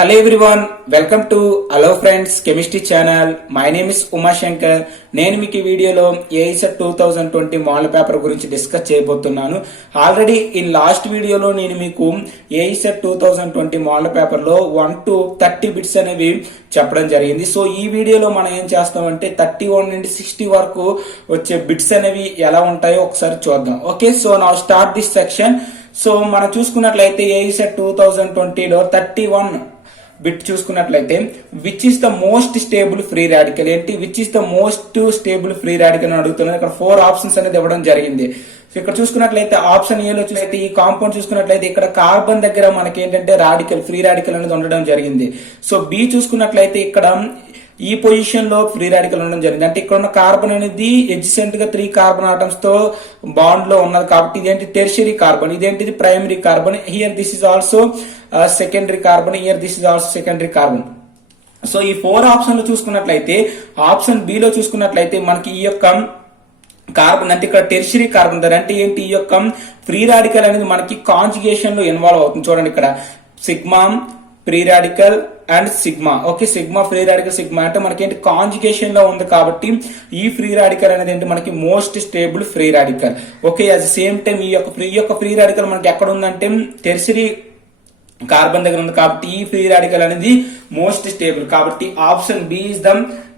Hello everyone, welcome to Hello Friends Chemistry channel. My name is Uma Shankar. నేను మీకు ఈ వీడియోలో ఏఐసెట్ 2020 model paper గురించి డిస్కస్ చేయబోతున్నాను. ఆల్రెడీ ఇన్ లాస్ట్ వీడియోలో నేను మీకు ఏఐసెట్ 2020 మోడల్ పేపర్ లో 1 to 30 బిట్స్ అనేవి చెప్పడం జరిగింది. సో ఈ వీడియోలో మనం ఏం చేస్తామంటే 31 నుండి 60 వరకు వచ్చే బిట్స్ అనేవి ఎలా ఉంటాయో ఒకసారి చూద్దాం. Okay, so now start this section. So మనం చూసుకున్నట్లయితే ఏఐసెట్ 2020లో 31 బిట్ చూసుకున్నట్లయితే which is the most stable free radical ఏంటి, which is the most stable free radical అని అడుగుతున్నారు. ఇక్కడ 4 ఆప్షన్స్ అనేది ఇవ్వడం జరిగింది. సో ఇక్కడ చూసుకున్నట్లయితే ఆప్షన్ ఏలో చూస్తే ఈ కాంపౌండ్ చూసుకున్నట్లయితే ఇక్కడ కార్బన్ దగ్గర మనకి ఏంటంటే రాడికల్ ఫ్రీ రాడికల్ అనేది ఉండడం జరిగింది. సో బి చూసుకున్నట్లయితే ఇక్కడ ఈ పొజిషన్ లో ఫ్రీ రాడికల్ ఉండడం జరిగింది. అంటే ఇక్కడ ఉన్న కార్బన్ అనేది ఎడ్జసెంట్ గా 3 కార్బన్ ఆటమ్స్ తో బాండ్ లో ఉన్నది కాబట్టి ఇదేంటి టెర్షియరీ కార్బన్, ఇదేంటిది primary carbon. Here this is also secondary carbon, here this is also secondary carbon. So ఈ 4 ఆప్షన్లు చూసుకున్నట్లయితే ఆప్షన్ బి లో చూసుకున్నట్లయితే మనకి ఈ యొక్క కార్బన్ అంటే ఇక్కడ టెర్షియరీ కార్బన్ అంటే ఏంటి, ఈ యొక్క ఫ్రీ రాడికల్ అనేది మనకి కాంజుగేషన్ లో ఇన్వాల్వ్ అవుతుంది. చూడండి ఇక్కడ sigma free radical and sigma. Okay, sigma free radical sigma అంటే మనకి ఏంటి కాంజుగేషన్ లో ఉంది కాబట్టి ఈ ఫ్రీ రాడికల్ అనేది ఏంటి మనకి most stable free radical. Okay, at the same time ఈ యొక్క ఫ్రీ రాడికల్ మనకి ఎక్కడ ఉందంటే టెర్షియరీ కార్బన్ దగ్గర ఉంది కాబట్టి ఈ ఫ్రీ రాడికల్ అనేది మోస్ట్ స్టేబుల్ కాబట్టి option B is the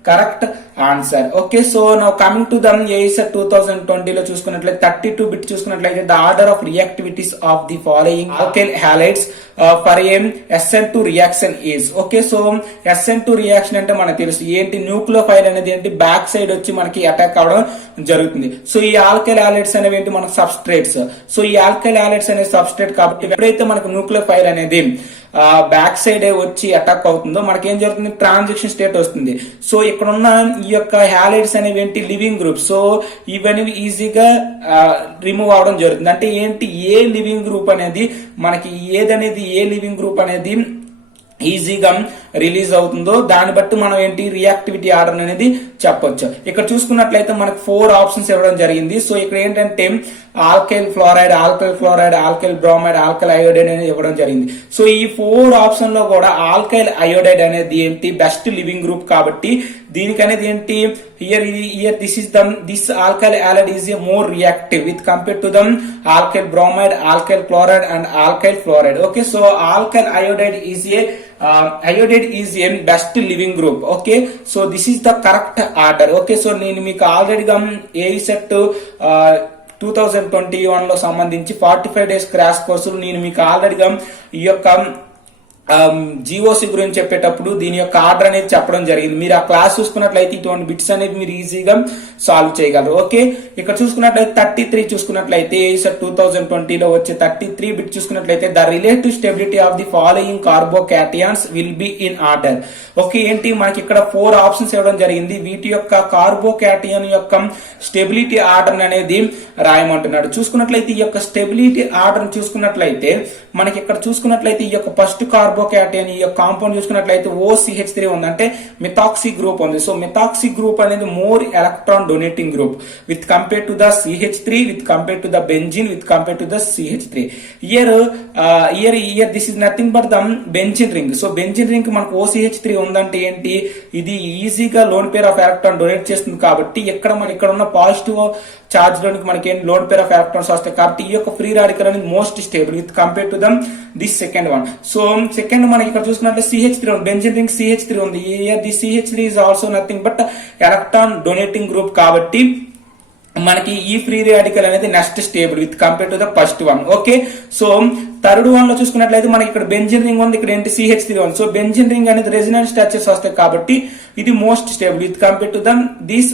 correct answer. Okay, so now coming to the AICET 2020 లో చూసుకున్నట్లయితే 32 బిట్ చూసుకున్నట్లయితే the order of reactivities of the following alkyl halides for a SN2 reaction is. Okay, so SN2 reaction అంటే మనకు తెలుసు ఏంటి, nucleophile అనేది ఏంటి back side వచ్చి మనకి అటాక్ అవడం జరుగుతుంది. సో ఈ ఆల్కైల్ హాలైడ్స్ అనేవి ఏంటి మనకు సబ్స్ట్రేట్స్. సో ఈ ఆల్కైల్ హాలైడ్స్ అనే సబ్స్ట్రేట్ కాబట్టి ఎప్పుడైతే మనకు న్యూక్లియోఫైల్ అనేది బ్యాక్ సైడ్ వచ్చి అటాక్ అవుతుందో మనకి ఏం జరుగుతుంది, ట్రాన్సిషన్ స్టేట్ వస్తుంది. సో ఇక్కడ ఉన్న ఈ యొక్క హ్యాలైడ్స్ అనేవి ఏంటి లివింగ్ గ్రూప్. సో ఇవన్నీ ఈజీగా రిమూవ్ అవడం జరుగుతుంది. అంటే ఏంటి, ఏ లివింగ్ గ్రూప్ అనేది మనకి ఏదనేది ఏ లివింగ్ గ్రూప్ అనేది ఈజీగా రిలీజ్ అవుతుందో దాన్ని బట్టి మనం ఏంటి రియాక్టివిటీ ఆర్డర్ అనేది చెప్పొచ్చు. ఇక్కడ చూసుకున్నట్లయితే మనకు 4 ఆప్షన్స్ ఇవ్వడం జరిగింది. సో ఇక్కడ ఏంటంటే alkyl fluoride, alkyl chloride, alkyl bromide, alkyl iodide అనేది ఇవ్వడం జరిగింది. సో ఈ 4 ఆప్షన్ లో కూడా ఆల్కైల్ అయోడైడ్ అనేది ఏంటి బెస్ట్ లివింగ్ గ్రూప్ కాబట్టి దీనికి అనేది ఏంటి here this alkyl halide is a more reactive with compare to the alkyl bromide, alkyl chloride and alkyl fluoride. Okay, so alkyl iodide is a iodide is a best living group. Okay, so this is the correct order. Okay, so నేను మీకు already గా ఏఐసెట్ 2021 లో సంబంధించి 45 days crash కోర్సులు నేను మీకు ఆల్రెడీగా ఈ యొక్క జీఓసి గురించి చెప్పేటప్పుడు దీని యొక్క ఆర్డర్ అనేది చెప్పడం జరిగింది. మీరు ఆ క్లాస్ చూసుకున్నట్లయితే ఇటువంటి బిట్స్ అనేది మీరు ఈజీగా సాల్వ్ చేయగలరు. ఓకే, ఇక్కడ చూసుకున్నట్లయితే 33 చూసుకున్నట్లయితే ఏఐసెట్ 2020 లో వచ్చే 33 బిట్ చూసుకున్నట్లయితే the relative stability of the following carbocations will be in order. Okay, ఏంటి మనకి ఇక్కడ 4 ఆప్షన్స్ ఇవ్వడం జరిగింది. వీటి యొక్క కార్బోకాటియన్ యొక్క స్టెబిలిటీ ఆర్డర్ అనేది రాయమంటున్నాడు. చూసుకున్నట్లయితే ఈ యొక్క స్టెబిలిటీ ఆర్డర్ చూసుకున్నట్లయితే మనకి ఇక్కడ చూసుకున్నట్లయితే ఈ యొక్క ఫస్ట్ కార్బోకాటియన్ ఈ యొక్క కాంపౌండ్ చూసుకున్నట్లయితే OCH3 ఉంది, అంటే మిథాక్సీ గ్రూప్ ఉంది. సో మిథాక్సీ గ్రూప్ అనేది more electron donating group with compare to the CH3, with compare to the benzene, with compare to the CH3. This is nothing but the benzene ring. So benzene ring మనకు OCH3 ఉందంటే ఏంటి, ఇది ఈజీగా lone pair of electron donate చేస్తుంది కాబట్టి ఇక్కడ ఉన్న positive charge లోనికి మనకి ఏం లోన్ పేర్ ఆఫ్ ఎలక్ట్రాన్స్ వస్తాయి కాబట్టి ఈ యొక్క ఫ్రీ రాడికల్ అనేది most stable with compare to them this second one. So second మనకి ఇక్కడ చూసుకున్నట్లయితే CH3 ఉంది, బెంజిన్ రింగ్ CH3 ఉంది. The CH3 is also nothing but electron donating group కాబట్టి మనకి ఈ ఫ్రీ రాడికల్ అనేది next stable with compare to the first one. Okay, so third one లో చూసుకున్నట్లయితే మనకి ఇక్కడ బెంజిన్ రింగ్ ఉంది, ఇక్కడ ఏంటి CH3 ఉంది. సో బెంజిన్ రింగ్ అనేది రెసినెంట్ స్ట్రక్చర్స్ వస్తాయి కాబట్టి ఇది most stable with compare to them this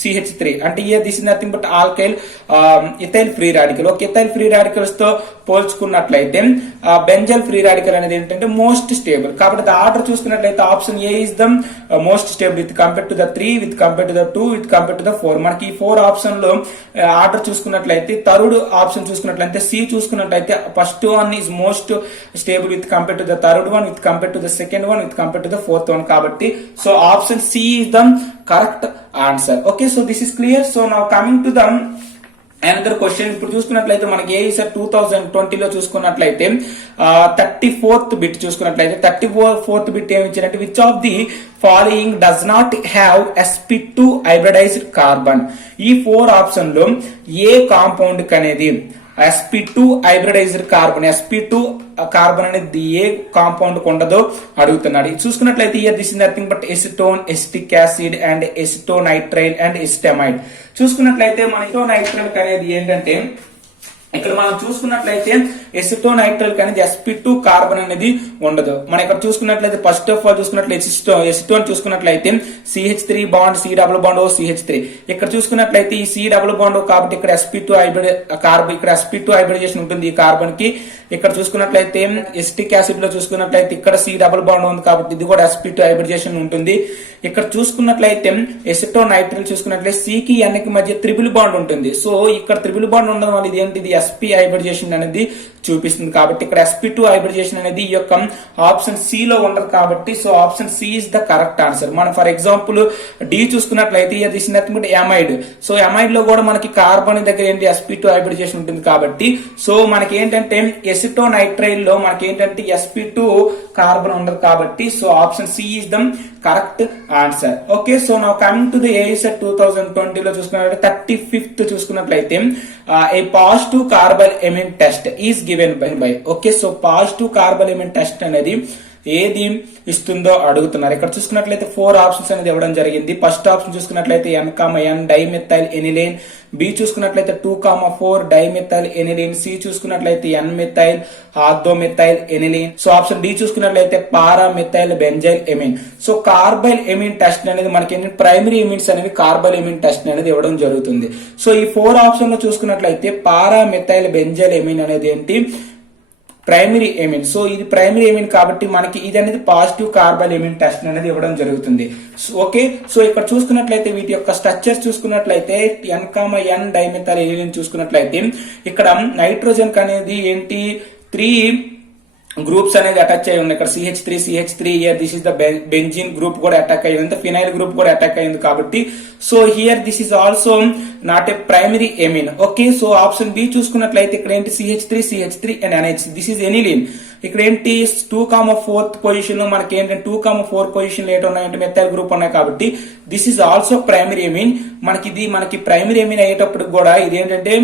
CH3. అంటే this is nothing but alkyl ethyl free radical. Okay, ethyl free radicals తో పోల్చుకున్నట్లయితే బెంజల్ ఫ్రీ రాడికల్ అనేది ఏంటంటే మోస్ట్ స్టేబుల్ కాబట్టి ఆర్డర్ చూసుకున్నట్లయితే option A is the most stable with compare to the 3, with compare to the 2, with compare to the 4. మనకి ఈ 4 option లో order చూసుకున్నట్లయితే third option చూసుకున్నట్లయితే సి చూసుకున్నట్లయితే first one is most stable with compared to the third one, with compared to the second one, with compared to the fourth one kabatti. So option C is the correct answer. Okay, so this is clear. So now coming to the another question ఇప్పుడు చూసుకున్నట్లయితే మనకి ఏఈసెట్ 2020లో చూసుకున్నట్లయితే 34th bit చూసుకున్నట్లయితే 34th bit ఏమి ఇచ్చారంటే which of the following does not have sp2 hybridized carbon. ఈ 4 option లో ఏ compound అనేది sp2 hybridized carbon, sp2 carbon అనేది ఏ కాంపౌండ్ ఉండదో అడుగుతున్నాడు. చూసుకున్నట్లయితే here this is nothing but acetone, acetic acid and acetonitrile and acetamide. చూసుకున్నట్లయితే మన ఎసిటోనైట్రైల్ అనేది ఏంటంటే ఇక్కడ మనం చూసుకున్నట్లయితే ఎసిటోనైట్రైల్ అనేది sp2 కార్బన్ అనేది ఉండదు. మనం ఇక్కడ చూసుకున్నట్లయితే ఫస్ట్ ఆఫ్ ఆల్ చూసుకున్నట్లయితే ఎసిటోన్ చూసుకున్నట్లయితే CH3 bond C double bond O CH3. ఇక్కడ చూసుకున్నట్లయితే ఈ C డబుల్ బాండ్ కాబట్టి ఇక్కడ sp2 హైబ్రిడ్ కార్బన్, ఇక్కడ sp2 హైబ్రిడైజేషన్ ఉంటుంది ఈ కార్బన్ కి. ఇక్కడ చూసుకున్నట్లయితే ఎసిటిక్ యాసిడ్ లో చూసుకున్నట్లయితే ఇక్కడ C డబుల్ బాండ్ ఉంది కాబట్టి ఇది కూడా sp2 హైబ్రిడైజేషన్ ఉంటుంది. ఇక్కడ చూసుకున్నట్లయితే ఎసిటోనైట్రైల్ చూసుకున్నట్లయితే C కి N కి మధ్య త్రిబుల్ బాండ్ ఉంటుంది. సో ఇక్కడ త్రిబుల్ బాండ్ ఉండడం వల్ల ఇది ఏంటిది sp హైబ్రిడైజేషన్ అనేది చూపిస్తుంది. కాబట్టి ఇక్కడ sp2 హైబ్రిడైజేషన్ అనేది ఈ యొక్క ఆప్షన్ సి లో ఉండదు కాబట్టి so option C is the correct answer. మనం ఫర్ ఎగ్జాంపుల్ డి చూసుకున్నట్లయితే this is nothing but amide. So amide లో కూడా మనకి కార్బన్ దగ్గర ఏంటి sp2 హైబ్రిడైజేషన్ ఉంటుంది కాబట్టి సో మనకి ఏంటంటే ఎసిటోనైట్రైల్ లో మనకి ఏంటంటే sp2 కార్బన్ ఉండదు కాబట్టి so option C is the correct answer. Okay, so now coming to the AECET 2020 లో చూసుకున్నట్లయితే 35th చూసుకున్నట్లయితే a positive carbon amine test is given by. Okay, so positive carbon amine test అనేది ఏది ఇస్తుందో అడుగుతున్నారు. ఇక్కడ చూసుకున్నట్లయితే 4 ఆప్షన్స్ అనేది ఇవ్వడం జరిగింది. ఫస్ట్ ఆప్షన్ చూసుకున్నట్లయితే N, డైమెథైల్ ఎనిలీన్, బి చూసుకున్నట్లయితే 2,4 డైమెథైల్ ఎనిలీన్, సి చూసుకున్నట్లయితే N methyl orthomethyl aniline. So option D చూసుకున్నట్లయితే paramethyl benzyl amine. So carbyl amine test అనేది మనకి ప్రైమరీ ఎమిన్స్ అనేవి కార్బైల్ ఎమిన్ టెస్ట్ అనేది ఇవ్వడం జరుగుతుంది. సో ఈ 4 ఆప్షన్ లో చూసుకున్నట్లయితే పారామెథైల్ బెంజైల్ ఎమిన్ అనేది ఏంటి ప్రైమరీ ఎమిన్. సో ఇది ప్రైమరీ ఎమిన్ కాబట్టి మనకి ఇది అనేది పాజిటివ్ కార్బన్ ఎమిన్ టెస్ట్ అనేది ఇవ్వడం జరుగుతుంది. ఓకే, సో ఇక్కడ చూసుకున్నట్లయితే వీటి యొక్క స్ట్రక్చర్స్ చూసుకున్నట్లయితే N, డైమెథైల్ ఎనిలీన్ చూసుకున్నట్లయితే ఇక్కడ నైట్రోజన్ అనేది ఏంటి 3 గ్రూప్స్ అనేది అటాచ్ అయ్యి ఉన్నాయి. ఇక్కడ CH3 here this is the benzene group కూడా అటాక్ అయ్యింది, ఫినైల్ గ్రూప్ కూడా అటాక్ అయ్యింది కాబట్టి so here this is also not a primary amine. Okay, so option B చూసుకున్నట్లయితే ఇక్కడ ఏంటి CH3 and NH, this is aniline. ఇక్కడ ఏంటి 2,4 పొజిషన్ లో మనకి ఏంటంటే 2,4 పొజిషన్ ఏంటి ఉన్నాయంటే మెథైల్ గ్రూప్ ఉన్నాయి కాబట్టి this is also primary amine. మనకి ప్రైమరీ ఎమిన్ అయ్యేటప్పుడు కూడా ఇది ఏంటంటే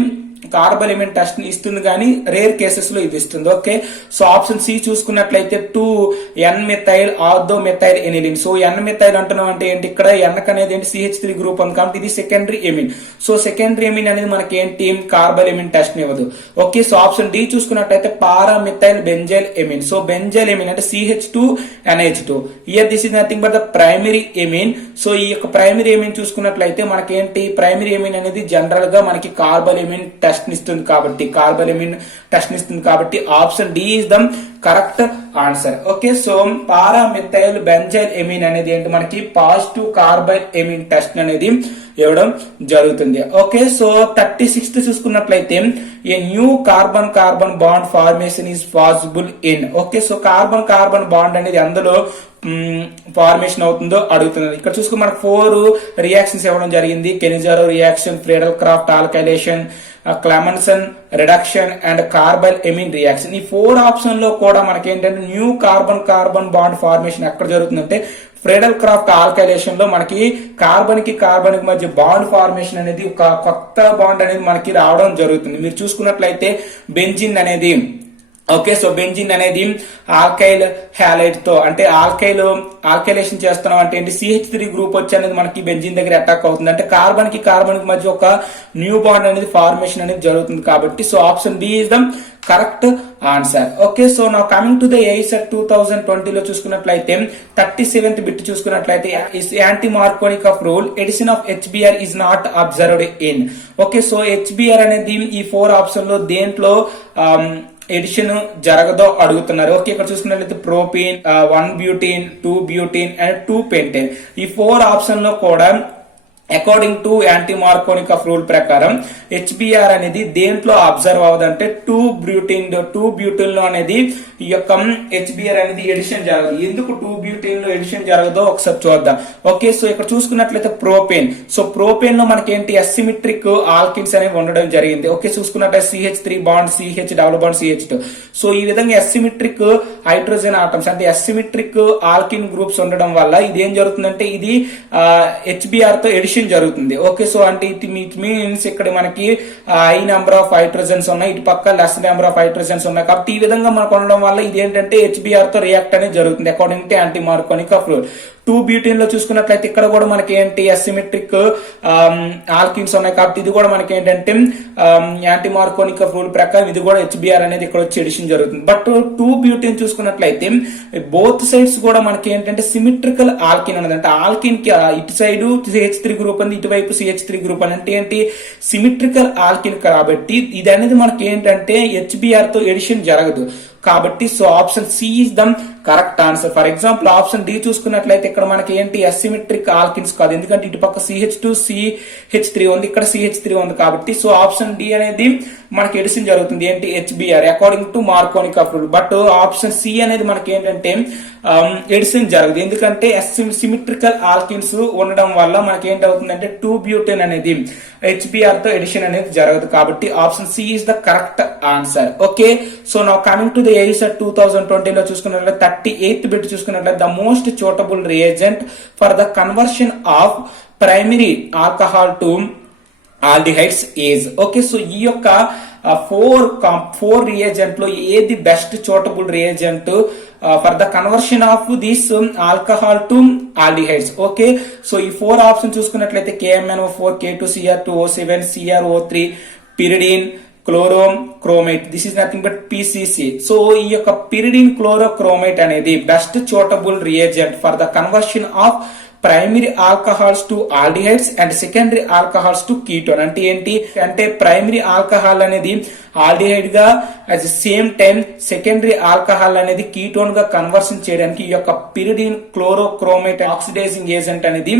కార్బన్ ఎలిమెంట్ టెస్ట్ ఇస్తుంది కానీ రేర్ కేసెస్ లో ఇది ఇస్తుంది. ఓకే, సో ఆప్షన్ సి చూసుకున్నట్లయితే 2N-మెథైల్ ఆర్థోమెథైల్ ఎనిలిన్. సో N-మెథైల్ అంటున్నాం అంటే ఏంటి ఇక్కడ N అనేది ఏంటి CH3 గ్రూప్ ఉంది కాబట్టి ఇది secondary amine. So secondary amine అనేది మనకి ఏంటి కార్బన్ ఎమిన్ టెస్ట్ ఇవ్వదు. ఓకే, సో ఆప్షన్ డి చూసుకున్నట్లయితే paramethyl benzyl amine. So benzyl amine అంటే CH2NH2 here this is nothing but the primary amine. So ఈ యొక్క ప్రైమరీ ఎమిన్ చూసుకున్నట్లయితే మనకి ఏంటి ప్రైమరీ ఎమిన్ అనేది జనరల్ గా మనకి కార్బన్ ఎమిన్ టెస్ట్ ఇస్తుంది కాబట్టి కార్బన్ ఎమిన్ టెస్ట్ ఇస్తుంది కాబట్టి option D is the correct answer. Okay, so paramethyl benzyl amine అనేది ఏంటి మనకి పాజిటివ్ కార్బన్ ఎమిన్ టెస్ట్ అనేది ఇవ్వడం జరుగుతుంది. ఓకే, సో 36th చూసుకున్నట్లయితే a new carbon bond formation is possible in. Okay, so carbon bond అనేది అందులో ఫార్మేషన్ అవుతుందో అడుగుతున్నారు. ఇక్కడ చూసుకుని మనకు 4 రియాక్షన్స్ ఇవ్వడం జరిగింది. Cannizzaro reaction, Friedel Crafts alkylation, Clemmensen reduction and carbon amine reaction. ఈ 4 ఆప్షన్ లో కూడా మనకి ఏంటంటే న్యూ కార్బన్ బాండ్ ఫార్మేషన్ ఎక్కడ జరుగుతుందంటే ఫ్రీడల్ క్రాఫ్ట్ ఆల్కైలేషన్ లో మనకి కార్బన్ కి మధ్య బాండ్ ఫార్మేషన్ అనేది ఒక కొత్త బాండ్ అనేది మనకి రావడం జరుగుతుంది. మీరు చూసుకున్నట్లయితే బెంజిన్ అనేది ఓకే, సో బెంజిన్ అనేది ఆల్కైల్ హ్యాలైడ్ తో అంటే ఆల్కైలేషన్ చేస్తున్నాం అంటే ఏంటి CH3 గ్రూప్ వచ్చి అనేది మనకి బెంజిన్ దగ్గర అటాక్ అవుతుంది అంటే కార్బన్ కి మధ్య ఒక న్యూ బాండ్ అనేది ఫార్మేషన్ అనేది జరుగుతుంది కాబట్టి so option B is the correct answer. Okay, so now coming to the AECET 2020 లో చూసుకున్నట్లయితే 37th బిట్ చూసుకున్నట్లయితే anti Markovnikov rule addition of HBr is not observed in. Okay, so HBr అనేది ఈ 4 option లో దేంట్లో edition జరగదో అడుగుతున్నారు. Okay, ఇక్కడ చూసుకున్నట్లయితే propene, 1 butene, 2 butene and 2 pentane. ఈ 4 ఆప్షన్ లో కూడా according to anti Markovnikov rule ప్రకారం హెచ్బిఆర్ అనేది దేంట్లో అబ్జర్వ్ అవ్వదంటే టూ బ్యూటిన్ లో అనేది ఈ యొక్క హెచ్బిఆర్ అనేది ఎడిషన్ జరగదు. ఎందుకు టూ బ్యూటిన్ లో ఎడిషన్ జరగదో ఒకసారి చూద్దాం. ఓకే, సో ఇక్కడ చూసుకున్నట్లయితే ప్రోపేన్. సో ప్రోపేన్ లో మనకి ఏంటి అసిమెట్రిక్ ఆల్కిన్స్ అనేవి ఉండడం జరిగింది. ఓకే, చూసుకున్నట్లయితే CH3 bond CH double bond CH2. So ఈ విధంగా అసిమెట్రిక్ హైడ్రోజన్ ఆటమ్స్ అంటే అసిమెట్రిక్ ఆల్కిన్ గ్రూప్స్ ఉండడం వల్ల ఇది ఏం జరుగుతుందంటే ఇది హెచ్బిఆర్ తో ఎడిషన్ జరుగుతుంది. ఓకే, సో అంటే ఇట్ మీన్స్ ఇక్కడ మనకి హై నెంబర్ ఆఫ్ హైడ్రోజన్స్ ఉన్నాయి, ఇటు పక్క లెస్ నెంబర్ ఆఫ్ హైడ్రోజన్స్ ఉన్నాయి. కాబట్టి ఈ విధంగా మనకు ఉండడం వల్ల ఇది ఏంటంటే హెచ్బిఆర్ తో రియాక్ట్ అనేది జరుగుతుంది according to anti Markovnikov rule. Two butene లో చూసుకున్నట్లయితే ఇక్కడ కూడా మనకి ఏంటి అసిమెట్రిక్ ఆల్కిన్స్ ఉన్నాయి. కాబట్టి ఇది కూడా మనకి ఏంటంటే యాంటీ మార్కోనికఫ్ రూల్ ప్రకారం ఇది కూడా హెచ్బిఆర్ అనేది ఇక్కడ వచ్చి ఎడిషన్ జరుగుతుంది. బట్ టూ బ్యూటిన్ చూసుకున్నట్లయితే బోత్ సైడ్స్ కూడా మనకి ఏంటంటే సిమెట్రికల్ ఆల్కిన్ ఉన్నది. అంటే ఆల్కిన్ కి ఇటు సైడ్ CH3 గ్రూప్ ఉంది, ఇటువైపు CH3 గ్రూప్ అని అంటే ఏంటి సిమెట్రికల్ ఆల్కిన్. కాబట్టి ఇది అనేది మనకి ఏంటంటే హెచ్బిఆర్ తో ఎడిషన్ జరగదు. కాబట్టి so option C is the correct answer. For example option D చూసుకున్నట్లయితే ఇక్కడ మనకి ఏంటి అసిమెట్రిక్ ఆల్కిన్స్ కాదు, ఎందుకంటే ఇటు పక్క CH2 CH3 ఉంది, ఇక్కడ CH3 ఉంది. కాబట్టి సో ఆప్షన్ డి అనేది మనకి ఎడిషన్ జరుగుతుంది ఏంటి HBr according to Markovnikov rule. But option C అనేది మనకి ఏంటంటే ఎడిషన్ జరగదు, ఎందుకంటే సిమెట్రికల్ ఆల్కిన్స్ ఉండడం వల్ల మనకి ఏంటవుతుందంటే టూ బ్యూటెన్ అనేది హెచ్బిఆర్ తో ఎడిషన్ అనేది జరగదు. కాబట్టి option C is the correct answer. Okay, so now coming to the AICET 2020 లో చూసుకున్నట్లయితే 38th బిట్ చూసుకున్నట్లయితే the most suitable reagent for the conversion of primary alcohol to aldehydes is. Okay, so ఈ యొక్క four reagent లో ఏది best suitable reagent for the conversion of this alcohol to aldehydes. Okay, so ఈ 4 option చూసుకున్నట్లయితే KMnO4, K2Cr2O7, CrO3, pyridine, chlorochromate. This is nothing but PCC. So ఈ యొక్క pyridine chlorochromate అనేది best suitable reagent for the conversion of primary alcohols to aldehydes and secondary alcohols to ketone. అంటే ఏంటి అంటే primary alcohol అనేది aldehyde గా at the same time secondary alcohol అనేది ketone గా కన్వర్షన్ చేయడానికి ఈ యొక్క పిరిడిన్ క్లోరోక్రోమేట్ ఆక్సిడైజింగ్ ఏజెంట్ అనేది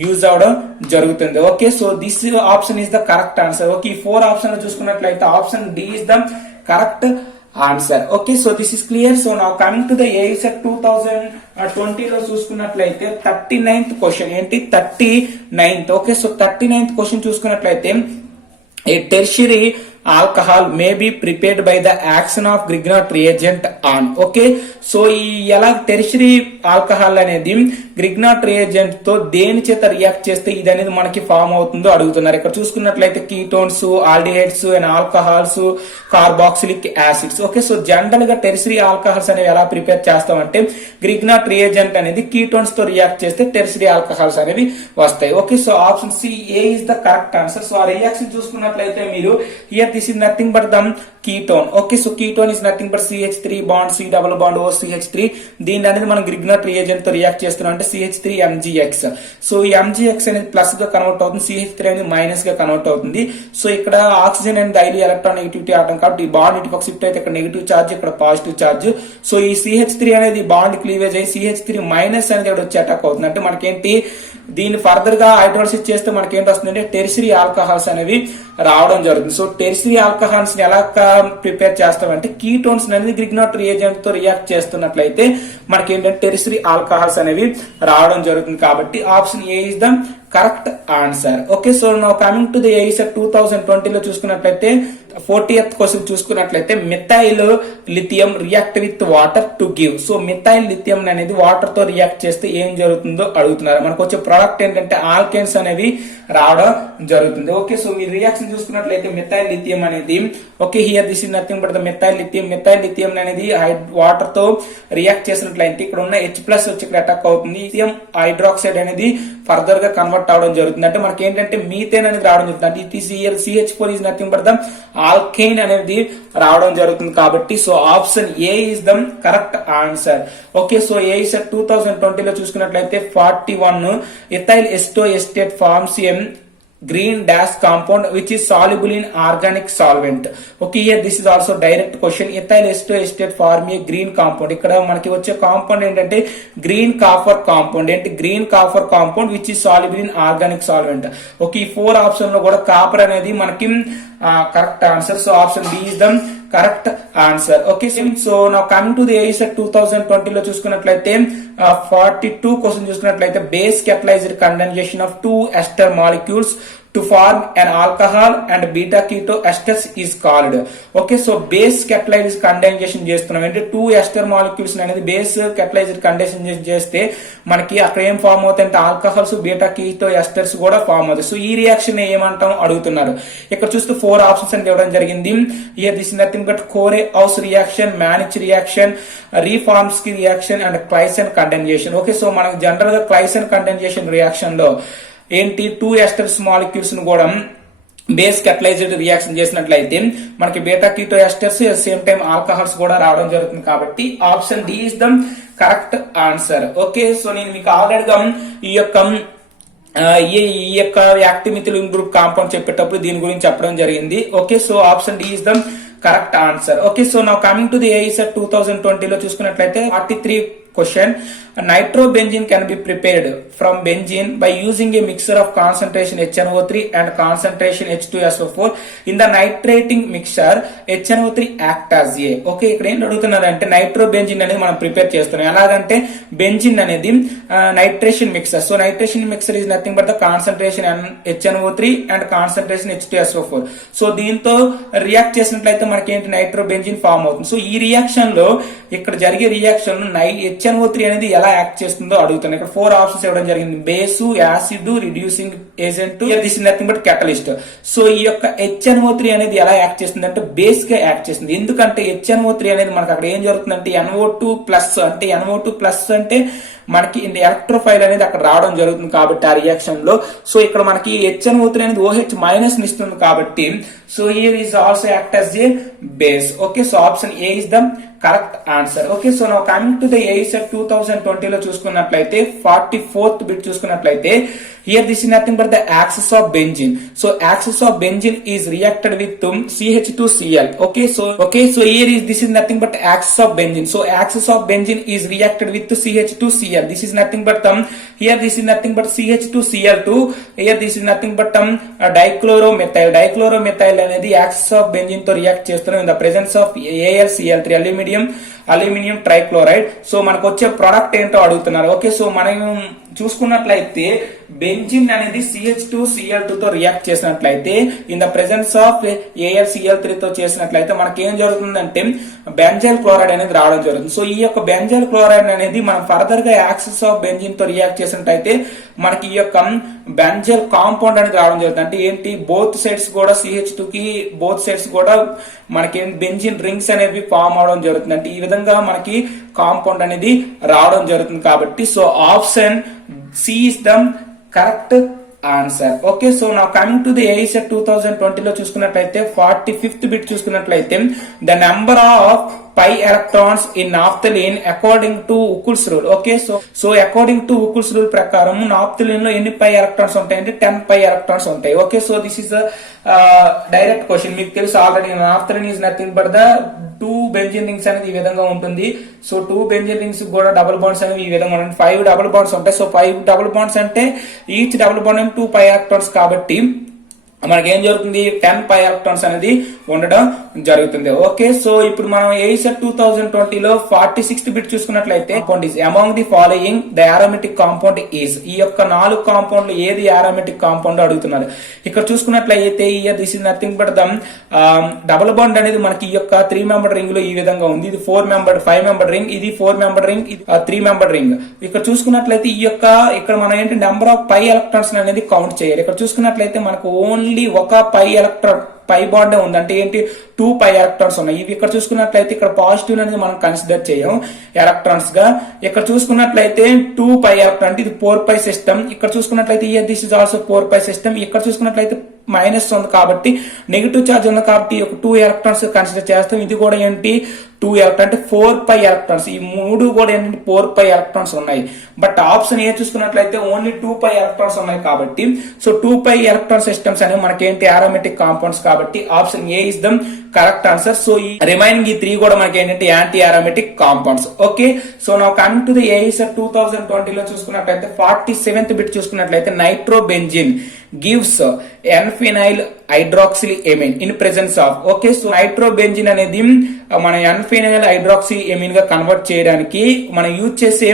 యూజ్ అవడం జరుగుతుంది. Okay, so this option is the correct answer. Okay, ఈ 4 ఆప్షన్ చూసుకున్నట్లయితే option D is the correct answer. Okay, so this is clear. So now coming to the AICET 2020 లో చూసుకున్నట్లయితే 39th question ఏంటి 39th. Okay, so 39th question చూసుకున్నట్లయితే a tertiary alcohol may be prepared by the action of Grignard reagent on. Okay, so ఈ ఎలా tertiary alcohol అనేది Grignard reagent తో దేని చేత రియాక్ట్ చేస్తే ఇది అనేది మనకి ఫామ్ అవుతుందో అడుగుతున్నారు. ఇక్కడ చూసుకున్నట్లయితే ketones, aldehydes and alcohols, carboxylic acids. Okay, so general గా టెర్షియరీ ఆల్కహాల్స్ అనేవి ఎలా ప్రిపేర్ చేస్తామంటే గ్రిగ్నాట్ రియేజెంట్ అనేది కీటోన్స్ తో రియాక్ట్ చేస్తే టెర్షియరీ ఆల్కహాల్స్ అనేవి వస్తాయి. Okay, so option C a is the correct answer. So ఆ రియాక్షన్ చూసుకున్నట్లయితే మీరు here this is nothing but the ketone. Okay, so ketone is nothing but CH3 bond C double bond O CH3. దీని అనేది మనం Grignard reagent తో react చేస్తున్నాం అంటే CH3MgX. So ఈ MgX అనేది ప్లస్ గా కన్వర్ట్ అవుతుంది, CH3 అనేది మైనస్ గా కన్వర్ట్ అవుతుంది. సో ఇక్కడ ఆక్సిజన్ అనేది డైలీ ఎలక్ట్రాన్ నెగిటివిటీ ఆటం కాబట్టి ఈ బాండ్ ఇటు పక్క షిఫ్ట్ అయితే ఇక్కడ నెగిటివ్ చార్జ్, ఇక్కడ పాజిటివ్ చార్జ్. సో ఈ CH3 అనేది బాండ్ క్లీవేజ్ అయ్యి CH3 మైనస్ అనేది ఇక్కడ వచ్చి అటాక్ అవుతుంది. అంటే మనకేంటి దీన్ని ఫర్దర్ గా హైడ్రోలసిస్ చేస్తే మనకేంటి వస్తుందంటే టెర్షియరీ ఆల్కహాల్స్ అనేవి రావడం జరుగుతుంది. సో టెర్షియరీ ఆల్కహాల్స్ ని ఎలా ప్రిపేర్ చేస్తామంటే కీటోన్స్ అనేది గ్రిగ్నాట్ రియేజెంట్ తో రియాక్ట్ చేస్తున్నట్లయితే మనకి ఏంటంటే టెర్షియరీ ఆల్కహాల్స్ అనేవి రావడం జరుగుతుంది. కాబట్టి option A is the correct answer. Okay, so now coming to the AICET 2020 లో చూసుకున్నట్లయితే 40th క్వశ్చన్ చూసుకున్నట్లయితే methyl lithium react with water to give. So methyl lithium అనేది వాటర్ తో రియాక్ట్ చేస్తే ఏం జరుగుతుందో అడుగుతున్నారు. మనకు వచ్చే ప్రోడక్ట్ ఏంటంటే ఆల్కేన్స్ అనేవి రావడం జరుగుతుంది. ఓకే, సో మీ రియాక్షన్ చూసుకున్నట్లయితే మిథైల్ లిథియం అనేది okay here this is nothing but the methyl lithium అనేది వాటర్ తో రియాక్ట్ చేసినట్లయితే ఇక్కడ ఉన్న H+ వచ్చి ఇక్కడ అటాక్ అవుతుంది. లిథియం హైడ్రాక్సైడ్ అనేది ఫర్దర్ గా కన్వర్ట్ అవడం జరుగుతుంది. అంటే మనకి ఏంటంటే మీథేన్ అనేది రావడం జరుగుతుంది. అంటే CH4 is nothing but the alkyne అనేది రావడం జరుగుతుంది. కాబట్టి so option A is the correct answer. Okay, so AICET 2020 లో చూసుకున్నట్లయితే 41 ethyl aceto acetate forms green dash compound which is soluble in organic solvent. Okay, here this is also direct question. Ethyl acetate form a green compound. ఇక్కడ మనకి వచ్చే compound ఏంటంటే green copper compound. ఏంటి green copper compound which is soluble in organic solvent. Okay, ఈ 4 option లో కూడా copper అనేది మనకి correct answer. So option B is the correct answer. Okay, so now coming to the AICET 2020 లో చూసుకున్నట్లయితే 42 question చూసుకున్నట్లయితే base catalyzed condensation of 2 ester molecules to form an alcohol and beta keto esters is called. Okay, so base catalyzed condensation చేస్తున్నాం అంటే 2 ester molecules అనేది base catalyzed condensation చేస్తే మనకి అక్కడ ఏం ఫామ్ అవుతాయంటే ఆల్కహాల్స్ బీటా కీటో ఎస్టర్స్ కూడా form అవుతాయి. సో ఈ రియాక్షన్ ఏమంటాం అడుగుతున్నారు. ఇక్కడ చూస్తే 4 ఆప్షన్స్ అని ఇవ్వడం జరిగింది. Here this is nothing but Corey House reaction, Mannich reaction, Reformatsky reaction and Claisen condensation. Okay, so మనకి జనరల్ గా క్లైసెన్ కండెన్సేషన్ రియాక్షన్ లో ఏంటి 2 ఎస్టర్స్ మాలిక్యూల్స్ ను కూడా బేస్ catalyzed రియాక్షన్ చేసినట్లయితే మనకి beta keto esters same time alcohols కూడా రావడం జరుగుతుంది. కాబట్టి option D is the correct answer. Okay, so నేను మీకు ఆల్రెడీగా ఈ యొక్క యాక్టివ్ మిథిలిన్ గ్రూప్ కాంపౌండ్ చెప్పేటప్పుడు దీని గురించి చెప్పడం జరిగింది. Okay, so option D is the correct answer. Okay, so now coming to the AICET 2020 లో చూసుకున్నట్లయితే 43 question. Nitrobenzene can be prepared from benzene by using a mixture of concentration HNO3 and concentration H2SO4. In the nitrating mixture, HNO3 act as a. Okay, ఇక్కడ ఏం అడుగుతున్నారంటే nitrobenzene అనేది మనం prepare చేస్తున్నాం. ఎలాగంటే benzene అనేది nitration mixer. So nitration mixer is nothing but the concentration HNO3 and concentration H2SO4. So దీంతో react చేసినట్లయితే మనకి ఏంటి నైట్రోబెంజిన్ ఫామ్ అవుతుంది. సో ఈ రియాక్షన్ లో ఇక్కడ జరిగే రియాక్షన్ HNO3 అనేది ఎలా యాక్ట్ చేస్తుందో అడుగుతున్నాను. ఇక్కడ 4 ఆప్షన్స్ ఇవ్వడం జరిగింది. Base, acid, reducing agent, this is nothing but catalyst. So ఈ యొక్క HNO3 అనేది ఎలా యాక్ట్ చేస్తుంది అంటే బేస్ గా యాక్ట్ చేస్తుంది. ఎందుకంటే HNO3 అనేది మనకు అక్కడ ఏం జరుగుతుందంటే NO2+ అంటే NO2+ అంటే మనకి ఎలక్ట్రోఫైల్ అనేది అక్కడ రావడం జరుగుతుంది కాబట్టి ఆ రియాక్షన్ లో. సో ఇక్కడ మనకి HNO3 అనేది OH- ఇస్తుంది కాబట్టి so here is also act as a base. Okay, so option A is the correct answer. Okay, so now coming to the AICET 2020 లో చూసుకున్నట్లయితే 44th బిట్ చూసుకున్నట్లయితే here this is nothing but the axis of benzene. So axis of benzene is reacted with CH2Cl. Okay, so here is this is nothing but axis of benzene. So axis of benzene is reacted with CH2Cl. This is nothing but here this is nothing but CH2Cl2. Here this is nothing but dichloromethyl. Dichloromethyl అనేది axis of benzene తో react చేస్తున్నాం in the presence of AlCl3 aluminium trichloride. So మనకు వచ్చే product ఏంటో అడుగుతున్నారు. Okay, so మనం చూసుకున్నట్లయితే benzene అనేది CH2Cl2 తో రియాక్ట్ చేసినట్లయితే in the presence of AlCl3 తో చేసినట్లయితే మనకి ఏం జరుగుతుందంటే బెంజైల్ క్లోరైడ్ అనేది రావడం జరుగుతుంది. సో ఈ యొక్క బెంజైల్ క్లోరైడ్ అనేది మనం ఫర్దర్ గా యాక్సిస్ ఆఫ్ బెంజిన్ తో రియాక్ట్ చేసినట్లయితే మనకి ఈ యొక్క బెంజైల్ కాంపౌండ్ అనేది రావడం జరుగుతుంది. అంటే ఏంటి బోత్ సైడ్స్ కూడా CH2 కి బోత్ సైడ్స్ కూడా మనకి బెంజిన్ రింగ్స్ అనేవి ఫామ్ అవడం జరుగుతుంది. అంటే ఈ విధంగా మనకి కాంపౌండ్ అనేది రావడం జరుగుతుంది కాబట్టి so option C is the correct answer. Okay, so now coming to the AICET 2020 లో చూసుకున్నట్లయితే 45th బిట్ చూసుకున్నట్లయితే the number of pi electrons in naphthalene according to Huckel's rule. Okay, so according to Huckel's rule ప్రకారం naphthalene లో ఎన్ని pi electrons ఉంటాయంటే 10 pi electrons ఉంటాయి. ఓకే, so this is direct question. మీకు తెలుసు already naphthalene is nothing but the 2 benzene rings అనేది ఈ విధంగా ఉంటుంది. సో 2 బెంజిన్ రింగ్స్ కూడా డబుల్ బాండ్స్ అనేవి ఈ విధంగా ఉంటాయి. 5 డబుల్ బాండ్స్ ఉంటాయి. సో 5 డబుల్ బాండ్స్ అంటే each double bond 2 pi electrons కాబట్టి మనకి ఏం జరుగుతుంది 10 పై ఎలక్ట్రాన్స్ అనేది ఉండడం జరుగుతుంది. ఓకే, సో ఇప్పుడు మనం AICET 2020 లో 46th బిట్ చూసుకున్నట్లయితే among the following the aromatic compound is. ఈ యొక్క 4 కాంపౌండ్లు ఏది అరోమేటిక్ కాంపౌండ్ అడుగుతున్నారు. ఇక్కడ చూసుకున్నట్లయితే this is nothing but the double bond అనేది మనకి ఈ యొక్క 3 మెంబర్ రింగ్ లో ఈ విధంగా ఉంది. ఇది 5 మెంబర్ రింగ్, ఇది 4 మెంబర్ రింగ్, ఇది 3 మెంబర్ రింగ్. ఇక్కడ చూసుకున్నట్లయితే ఈ యొక్క ఇక్కడ మనం ఏంటి నెంబర్ ఆఫ్ పై ఎలక్ట్రాన్స్ అనేది కౌంట్ చేయాలి. ఇక్కడ చూసుకున్నట్లయితే మనకు ఓన్లీ ఒక పై ఎలక్ట్రాన్ పై బాండ్ ఉంది. అంటే ఏంటి 2 పై ఎలక్ట్రాన్స్ ఉన్నాయి. ఇవి ఇక్కడ చూసుకున్నట్లయితే ఇక్కడ పాజిటివ్ అనేది మనం కన్సిడర్ చేయం ఎలక్ట్రాన్స్ గా. ఇక్కడ చూసుకున్నట్లయితే 2 పై ఎలక్ట్రాన్ అంటే ఇది 4 పై సిస్టమ్. ఇక్కడ చూసుకున్నట్లయితే this is also 4 pi system. ఇక్కడ చూసుకున్నట్లయితే మైనస్ ఉంది కాబట్టి నెగిటివ్ ఛార్జ్ ఉంది కాబట్టి ఒక 2 ఎలక్ట్రాన్స్ కన్సిడర్ చేస్తాం. ఇది కూడా ఏంటి 2 ఎలక్ట్రాన్ అంటే 4 ఎలక్ట్రాన్స్. ఈ మూడు కూడా ఏంటంటే 4 ఎలక్ట్రాన్స్ ఉన్నాయి. బట్ ఆప్షన్ ఏ చూసుకున్నట్లయితే ఓన్లీ 2 ఎలక్ట్రాన్స్ ఉన్నాయి కాబట్టి సో 2 ఎలక్ట్రాన్ సిస్టమ్స్ అనేవి మనకేంటి అరోమేటిక్ కాంపౌండ్స్ కాబట్టి option A is the correct answer. So ఈ రిమైనింగ్ ఈ 3 కూడా మనకి ఏంటంటే anti aromatic compounds. Okay, so now coming to the AISET 2020 లో చూసుకున్నట్లయితే 47th బిట్ చూసుకున్నట్లయితే nitrobenzene gives N phenyl hydroxylamine in presence of. Okay, so nitrobenzene అనేది మన ఎన్ఫినైల్ హైడ్రాక్సిలిఎమిన్ గా కన్వర్ట్ చేయడానికి మనం యూజ్ చేసే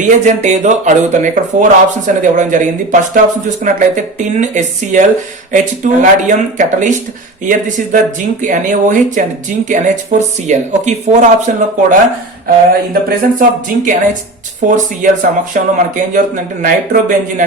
రియేజెంట్ ఏదో అడుగుతాను. ఇక్కడ 4 ఆప్షన్స్ అనేది ఇవ్వడం జరిగింది. ఫస్ట్ ఆప్షన్ చూసుకున్నట్లయితే టిన్ HCl H2 palladium catalyst. Here this is the zinc NaOH and zinc NH4Cl. Okay, ఈ 4 ఆప్షన్ లో కూడా in the presence of zinc NH4Cl సమక్షంలో మనకి ఏం జరుగుతుందంటే నైట్రోబెంజిన్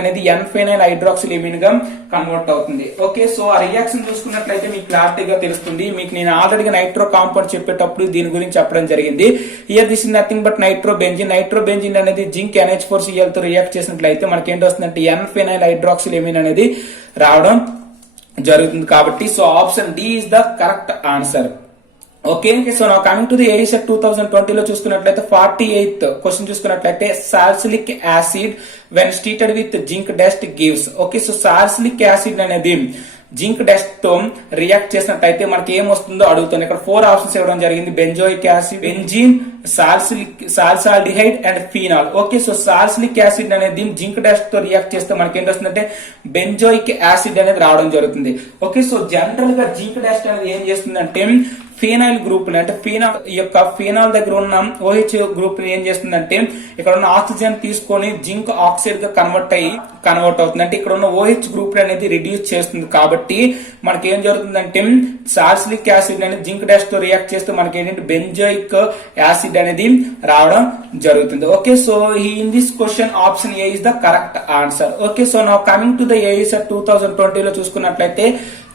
అనేది ఎన్ఫినైల్ హైడ్రాక్సిలిఎమిన్ గా కన్వర్ట్ అవుతుంది. ఓకే, సో ఆ రియాక్షన్ చూసుకున్నట్లయితే మీకు క్లారిటీగా తెలుస్తుంది. మీకు నేను ఆల్రెడీ నైట్రో కాంపౌండ్ చెప్పేటప్పుడు దీని గురించి చెప్పడం జరిగింది. Here this is nothing but nitrobenzene అనేది జింక్ NH4Cl తో రియాక్ట్ చేసినట్లయితే మనకి ఏంటి వస్తుందంటే ఎన్ఫినైల్ హైడ్రాక్సిలిఎమిన్ అనేది రావడం జరుగుతుంది. కాబట్టి so option D is the correct answer. Okay, so now coming to the AISET 2020 లో చూసుకున్నట్లయితే 48th క్వశ్చన్ చూసుకున్నట్లయితే salicylic acid when treated with zinc dust gives. Okay, so salicylic acid అనేది జింక్ డస్ట్ తో రియాక్ట్ చేసినట్లయితే మనకి ఏం వస్తుందో అడుగుతుంది. ఇక్కడ 4 ఆప్షన్స్ ఇవ్వడం జరిగింది. Benzoic acid, benzene, salicylaldehyde and phenol. Okay, so salicylic acid అనేది జింక్ డస్ట్ తో రియాక్ట్ చేస్తే మనకి ఏం వస్తుందంటే బెంజోయిక్ యాసిడ్ అనేది రావడం జరుగుతుంది. ఓకే, సో జనరల్ గా జింక్ డస్ట్ అనేది ఏం చేస్తుందంటే ఫీనాయిల్ గ్రూప్ అంటే ఫీనాల్ దగ్గర ఉన్న OH గ్రూప్ ఏం చేస్తుందంటే ఇక్కడ ఉన్న ఆక్సిజన్ తీసుకొని జింక్ ఆక్సైడ్ గా కన్వర్ట్ అవుతుంది. అంటే ఇక్కడ ఉన్న OH గ్రూప్ అనేది రిడ్యూస్ చేస్తుంది. కాబట్టి మనకి ఏం జరుగుతుందంటే సాల్సిలిక్ యాసిడ్ అనేది జింక్ డస్ట్ తో రియాక్ట్ చేస్తే మనకి ఏంటంటే బెంజోయిక్ యాసిడ్ అనేది రావడం జరుగుతుంది. Okay, so in this question option A is the correct answer. Okay, so now coming to the AISET 2020 లో చూసుకున్నట్లయితే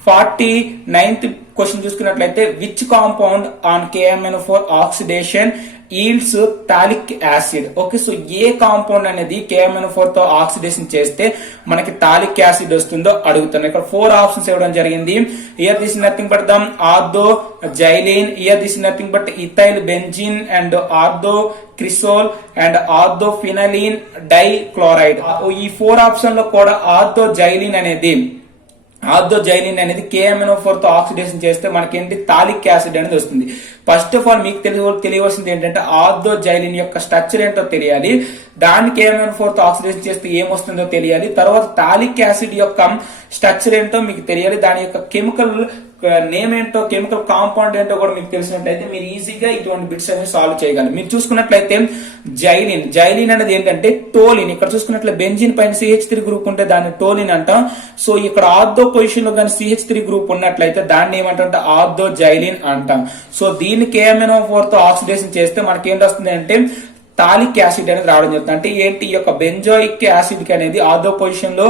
49th క్వశ్చన్ చూసుకున్నట్లయితే which compound on KMnO4 oxidation yields TOLIC acid. Okay, so A compound అనేది KMnO4 తో oxidation చేస్తే మనకి TOLIC acid వస్తుందో అడుగుతాను. ఇక్కడ 4 ఆప్షన్స్ ఇవ్వడం జరిగింది. Here this is nothing but the ortho xylene, here this is nothing but ethyl benzene and ortho cresol and ortho phenylene dichloride. ఈ 4 ఆప్షన్ లో కూడా ఆర్థో జైలిన్ అనేది KMnO4 తో ఆక్సిడేషన్ చేస్తే మనకేంటి టాలిక్ యాసిడ్ అనేది వస్తుంది. ఫస్ట్ ఆఫ్ ఆల్ మీకు తెలియవలసింది ఏంటంటే ఆర్థో జైలిన్ యొక్క స్ట్రక్చర్ ఏంటో తెలియాలి. దాన్ని KMnO4 తో ఆక్సిడేషన్ చేస్తే ఏమొస్తుందో తెలియాలి. తర్వాత టాలిక్ యాసిడ్ యొక్క స్ట్రక్చర్ ఏంటో మీకు తెలియాలి. దాని యొక్క కెమికల్ నేమ్ ఏంటో, కెమికల్ కాంపౌండ్ ఏంటో కూడా మీకు తెలిసినట్లయితే మీరు ఈజీగా ఇటువంటి బిట్స్ అనేవి సాల్వ్ చేయగలరు. మీరు చూసుకున్నట్లయితే జైలిన్ అనేది ఏంటంటే టోలిన్. ఇక్కడ చూసుకున్నట్లయితే బెంజిన్ పైన CH3 గ్రూప్ ఉంటే దాన్ని టోలిన్ అంటాం. సో ఇక్కడ ఆర్థో పొజిషన్ లో కానీ CH3 గ్రూప్ ఉన్నట్లయితే దాన్ని ఏమంటే ఆర్థో జైలిన్ అంటాం. సో దీన్ని KMnO4 తో ఆక్సిడేషన్ చేస్తే మనకి ఏంటి వస్తుంది అంటే టాలిక్ యాసిడ్ అనేది రావడం జరుగుతుంది. అంటే ఏంటి, ఈ యొక్క బెంజోయిక్ యాసిడ్ కి అనేది ఆర్థో పొజిషన్ లో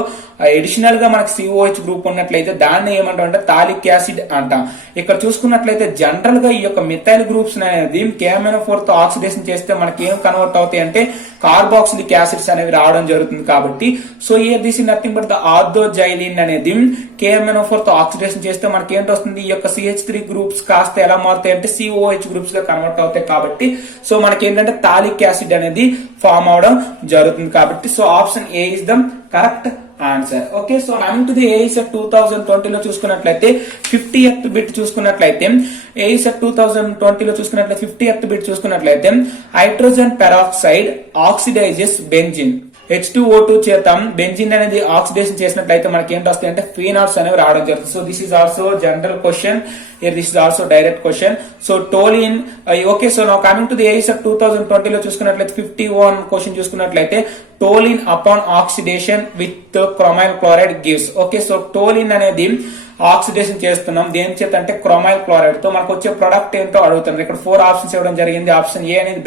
ఎడిషనల్ గా మనకి COH గ్రూప్ ఉన్నట్లయితే దాన్ని ఏమంటాం అంటే టాలిక్ యాసిడ్ అంటాం. ఇక్కడ చూసుకున్నట్లయితే జనరల్ గా ఈ యొక్క మిథైల్ గ్రూప్స్ అనేది KMnO4 తో ఆక్సిడేషన్ చేస్తే మనకి ఏం కన్వర్ట్ అవుతాయి అంటే కార్బాక్సిలిక్ యాసిడ్స్ అనేవి రావడం జరుగుతుంది. కాబట్టి so here this is nothing but the ortho xylene అనేది KMnO4 తో ఆక్సిడేషన్ చేస్తే మనకి ఏంటి వస్తుంది, ఈ యొక్క CH3 గ్రూప్స్ కాస్త ఎలా మారుతాయి అంటే COH గ్రూప్స్ గా కన్వర్ట్ అవుతాయి. కాబట్టి సో మనకి ఏంటంటే టాలిక్ యాసిడ్ అనేది ఫామ్ అవడం జరుగుతుంది. కాబట్టి so option A is the correct answer. Okay, so coming to the AISET 2020 లో చూసుకున్నట్లయితే 50th బిట్ చూసుకున్నట్లయితే AISET 2020 లో చూసుకున్నట్లయితే 50th బిట్ చూసుకున్నట్లయితే hydrogen peroxide oxidises benzene H2O2 చేత బెంజిన్ అనేది ఆక్సిడేషన్ చేసినట్లయితే మనకి ఏంటి వస్తాయి అంటే ఫీనాల్స్ అనేవి రావడం జరుగుతుంది. So this is also general question, this is also direct question. So toluene. Okay, so now coming to the AISET 2020 లో చూసుకున్నట్లయితే 51 క్వశ్చన్ చూసుకున్నట్లయితే toluene upon oxidation with chromyl chloride gives. Okay, so toluene అనేది oxidation చేస్తున్నాం దేని చేత అంటే chromyl chloride తో మనకు వచ్చే ప్రొడక్ట్ ఏంటో అడుగుతున్నారు. ఇక్కడ 4 ఆప్షన్స్ ఇవ్వడం జరిగింది. ఆప్షన్ ఏ అనేది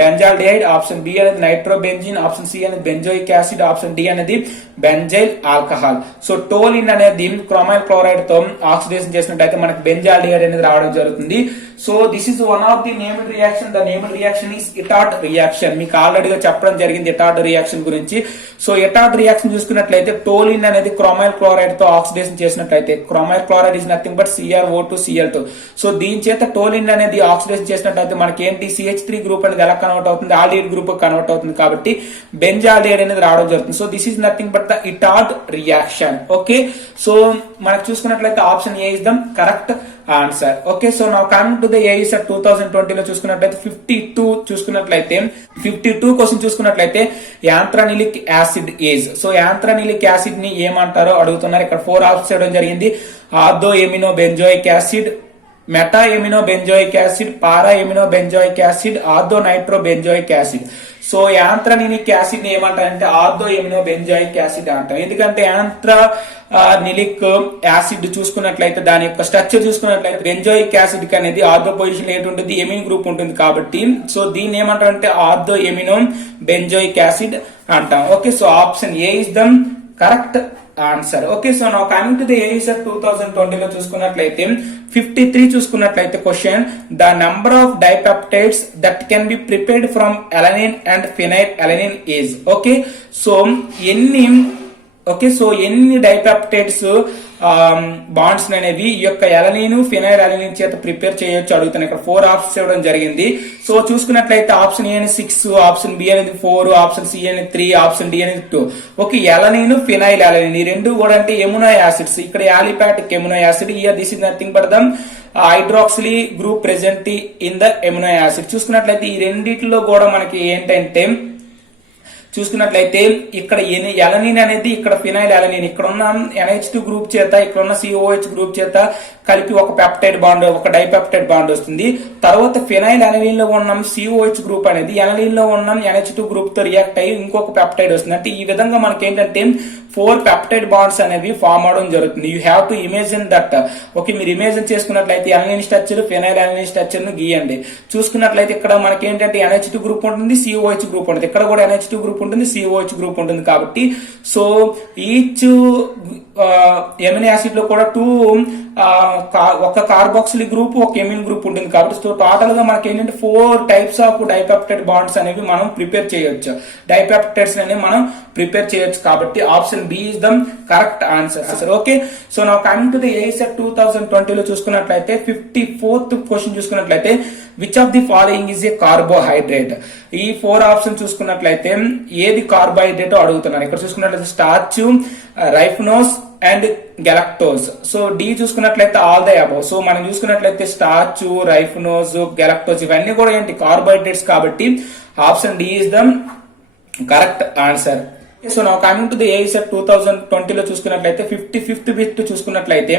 బెంజాల్డిహైడ్, ఆప్షన్ బి అనేది నైట్రోబెంజిన్, ఆప్షన్ సి అనేది బెంజోయిక్ యాసిడ్, ఆప్షన్ డి అనేది బెంజైల్ ఆల్కహాల్. సో టోలిన్ అనేది క్రోమైల్ క్లోరైడ్ తో ఆక్సిడేషన్ చేసినట్లయితే మనకి బెంజాల్డిహైడ్ అనేది రావడం జరుగుతుంది. So this is one of the named reaction. The named reaction is Etard reaction. మీకు ఆల్రెడీగా చెప్పడం జరిగింది ఇటార్డ్ రియాక్షన్ గురించి. సో ఇటార్డ్ రియాక్షన్ చూసుకున్నట్లయితే టోలిన్ అనేది క్రోమైల్ క్లోరైడ్ తో ఆక్సిడేషన్ చేసినట్లయితే, chromyl chloride is nothing but CrO2Cl2. So దీని చేత టోలిన్ అనేది ఆక్సిడేషన్ చేసినట్లయితే మనకి ఏంటి CH3 గ్రూప్ అనేది ఎలా కన్వర్ట్ అవుతుంది, ఆల్డిహైడ్ గ్రూప్ కన్వర్ట్ అవుతుంది. కాబట్టి బెంజాల్డిహైడ్ అనేది రావడం జరుగుతుంది. So this is nothing but the Etard reaction. Okay, so మనకు చూసుకున్నట్లయితే option A is the correct answer. Okay, so now coming to the AESET 2020 లో చూసుకున్నట్లయితే 52 చూసుకున్నట్లయితే 52 క్వశ్చన్ చూసుకున్నట్లయితే యాంథ్రానిలిక్ యాసిడ్ ఏజ్. సో యాంథ్రానిలిక్ యాసిడ్ ని ఏమంటారో అడుగుతున్నారు. ఇక్కడ 4 ఆప్షన్స్ ఇవ్వడం జరిగింది. Ortho amino benzoic acid, meta amino benzoic acid, para amino benzoic acid, ortho nitro benzoic acid. So anthranilic acid ని ఏమంటారంటే ఆర్థో ఎమినో బెంజోయిక్ యాసిడ్ అంటారు. ఎందుకంటే యాంథ్రానిలిక్ యాసిడ్ చూసుకున్నట్లయితే దాని యొక్క స్ట్రక్చర్ చూసుకున్నట్లయితే బెంజోయిక్ యాసిడ్ కి అనేది ఆర్థో పొజిషన్ ఏంటి ఉంటుంది, ఎమిన్ గ్రూప్ ఉంటుంది. కాబట్టి సో దీన్ని ఏమంటారంటే ఆర్థో ఎమినో బెంజోయిక్ యాసిడ్ అంటాం. Okay, so option A is the correct answer. Okay, so now coming to the AESET 2020 లో చూసుకున్నట్లయితే 53 చూసుకున్నట్లయితే question, the number of dipeptides that can be prepared from alanine and phenyl alanine is. Okay, so ఎన్ని dipeptides bonds అనేవి ఈ యొక్క alanine phenyl alanine చేత prepare చేయొచ్చు అడుగుతాను. ఇక్కడ 4 ఆప్షన్స్ ఇవ్వడం జరిగింది. సో చూసుకున్నట్లయితే ఆప్షన్ ఏ అనేది 6, ఆప్షన్ బి అనేది 4, ఆప్షన్ సి అనేది 3, ఆప్షన్ డి అనేది 2. ఓకే, అలనిన్ ఫినైల్ అలనిన్ ఈ రెండు కూడా అంటే ఎమినో యాసిడ్స్. ఇక్కడ aliphatic amino acid, here this is nothing but the hydroxyl group present in the amino acid. చూసుకున్నట్లయితే ఈ రెండిట్లో కూడా మనకి ఏంటంటే చూసుకున్నట్లయితే ఇక్కడ అలనిన్ అనేది ఇక్కడ ఫినైల్ అలనిన్, ఇక్కడ ఉన్న NH2 గ్రూప్ చేత ఇక్కడ ఉన్న COH గ్రూప్ చేత కలిపి ఒక పెప్టైడ్ బాండ్, ఒక డైపెప్టైడ్ బాండ్ వస్తుంది. తర్వాత ఫినైల్ అలనిన్ లో ఉన్న COH గ్రూప్ అనేది అలనిన్ లో ఉన్న NH2 గ్రూప్ తో రియాక్ట్ అయ్యి ఇంకొక పెప్టైడ్ వస్తుంది. అంటే ఈ విధంగా మనకి ఏంటంటే 4 పెప్టైడ్ బాండ్స్ అనేవి ఫామ్ అవడం జరుగుతుంది. You have to imagine that. Okay, మీరు ఇమేజిన్ చేసుకున్నట్లయితే alanine structure phenyl alanine structure ను గీయండి. చూసుకున్నట్లయితే ఇక్కడ మనకి ఏంటంటే NH2 గ్రూప్ ఉంటుంది, COH గ్రూప్ ఉంటుంది. ఇక్కడ కూడా NH2 గ్రూప్ ఉంటుంది, COH గ్రూప్ ఉంటుంది. కాబట్టి సో ఈచ్ ఎమినో యాసిడ్ లో కూడా ఒక కార్బాక్సిల్ గ్రూప్, ఒక ఎమిన్ గ్రూప్ ఉంటుంది. కాబట్టి సో టోటల్ గా మనకి ఏంటంటే 4 టైప్స్ ఆఫ్ డైపెప్టైడ్ బాండ్స్ అనేవి మనం ప్రిపేర్ చేయొచ్చు, డైపెప్టైడ్స్ అనేవి మనం ప్రిపేర్ చేయొచ్చు. కాబట్టి option B is the correct answer. Okay, so now coming to the AESET 2020 లో చూసుకున్నట్లయితే 54th క్వశ్చన్ చూసుకున్నట్లయితే which of the following is a carbohydrate. ఈ 4 ఆప్షన్ చూసుకున్నట్లయితే ఏది కార్బోహైడ్రేట్ అడుగుతున్నారు. ఇక్కడ చూసుకున్నట్లయితే starch, raffinose and galactose. So D చూసుకున్నట్లయితే ఆల్ ద అబౌవ్. సో మనం చూసుకున్నట్లయితే స్టార్చ్, రైఫినోజ్, గెలక్టోజ్ ఇవన్నీ కూడా ఏంటి కార్బోహైడ్రేట్స్. కాబట్టి option D is the correct answer. So now coming to the AESET 2020 లో చూసుకున్నట్లయితే 55th బిట్ చూసుకున్నట్లయితే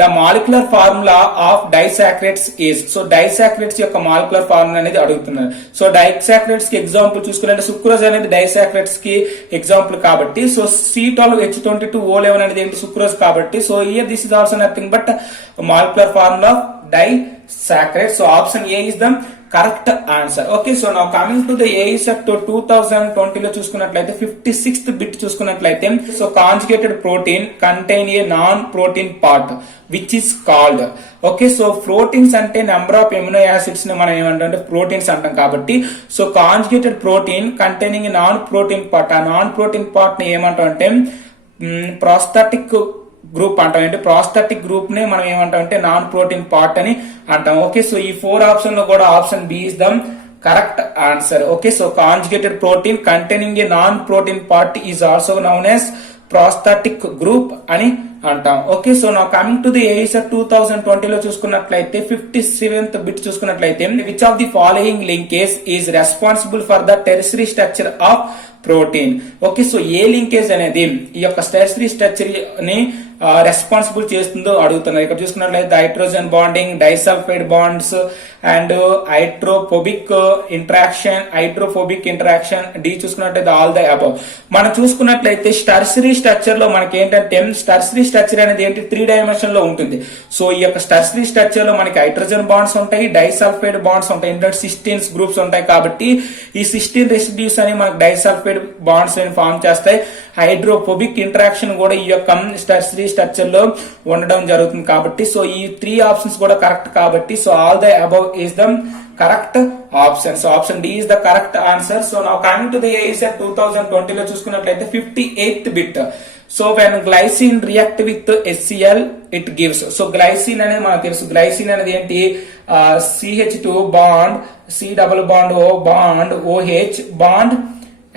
the molecular formula of disaccharides is. So disaccharides యొక్క మాలిక్యులర్ ఫార్ములా అనేది అడుగుతున్నారు. సో డైసాక్రేట్స్ కి ఎగ్జాంపుల్ చూసుకున్నట్లయితే సుక్రోజ్ అనేది డైసాక్రేట్స్ కి ఎగ్జాంపుల్. కాబట్టి సో C12H22O11 అనేది ఏంటి సుక్రోజ్. కాబట్టి so here this is also nothing but molecular formula of disaccharides. So option A is the correct answer. Okay, so now coming to the AESET 2020 లో చూసుకున్నట్లయితే 56th bit చూసుకున్నట్లయితే so conjugated protein contain a non protein part which is called. Okay, so proteins అంటే number of amino acids ని మనం ఏమంటే proteins అంటాం. కాబట్టి so conjugated protein containing non protein part, ఆ నాన్ ప్రోటీన్ పార్ట్ ని ఏమంటాం అంటే ప్రోస్టాటిక్ గ్రూప్ అంటాం. అంటే ప్రాస్టాటిక్ గ్రూప్ నే మనం ఏమంటాం అంటే నాన్ ప్రోటీన్ పార్ట్ అని అంటాం. ఓకే, సో ఈ 4 ఆప్షన్ లో కూడా option B is the correct answer. Okay, so conjugated protein containing a non protein part is also known as prosthetic group అని అంటాం. Okay, so now coming to the AESET 2020 లో చూసుకున్నట్లయితే 57th bit చూసుకున్నట్లయితే which of the following linkage is responsible for the tertiary structure of protein. Okay, so a linkage అనేది ఈ యొక్క tertiary structure ని responsible చేస్తుందో అడుగుతున్నారు. ఇక్కడ చూసుకున్నట్లయితే hydrogen bonding, disulphide bonds and hydrophobic interaction D చూసుకున్నట్లయితే ఆల్ ద అబౌవ్. మనం చూసుకున్నట్లయితే టెర్షియరీ స్ట్రక్చర్ లో మనకి ఏంటంటే టెర్షియరీ స్ట్రక్చర్ అనేది ఏంటి 3 డైమెన్షన్ లో ఉంటుంది. సో ఈ యొక్క టెర్షియరీ స్ట్రక్చర్ లో మనకి హైడ్రోజన్ బాండ్స్ ఉంటాయి, డైసల్ఫైడ్ బాండ్స్ ఉంటాయి, ఇంటర్ సిస్టీన్స్ గ్రూప్స్ ఉంటాయి. కాబట్టి ఈ సిస్టీన్ రెసిడ్యూస్ అని మనకి డైసల్ఫైడ్ బాండ్స్ అని ఫామ్ చేస్తాయి. హైడ్రోఫోబిక్ ఇంటరాక్షన్ కూడా ఈ యొక్క టెర్షియరీ స్ట్రక్చర్ లో ఉండడం జరుగుతుంది. కాబట్టి సో ఈ 3 ఆప్షన్స్ కూడా కరెక్ట్. కాబట్టి so all the above is the correct option. So option D is the correct answer. So now coming to the AESET 2020 లో చూసుకున్నట్లయితే 58th bit. So when glycine react with HCl it gives. So glycine అనేది మనకు తెలుసు. Glycine అనేది ఏంటి? CH2 bond C double bond O bond OH bond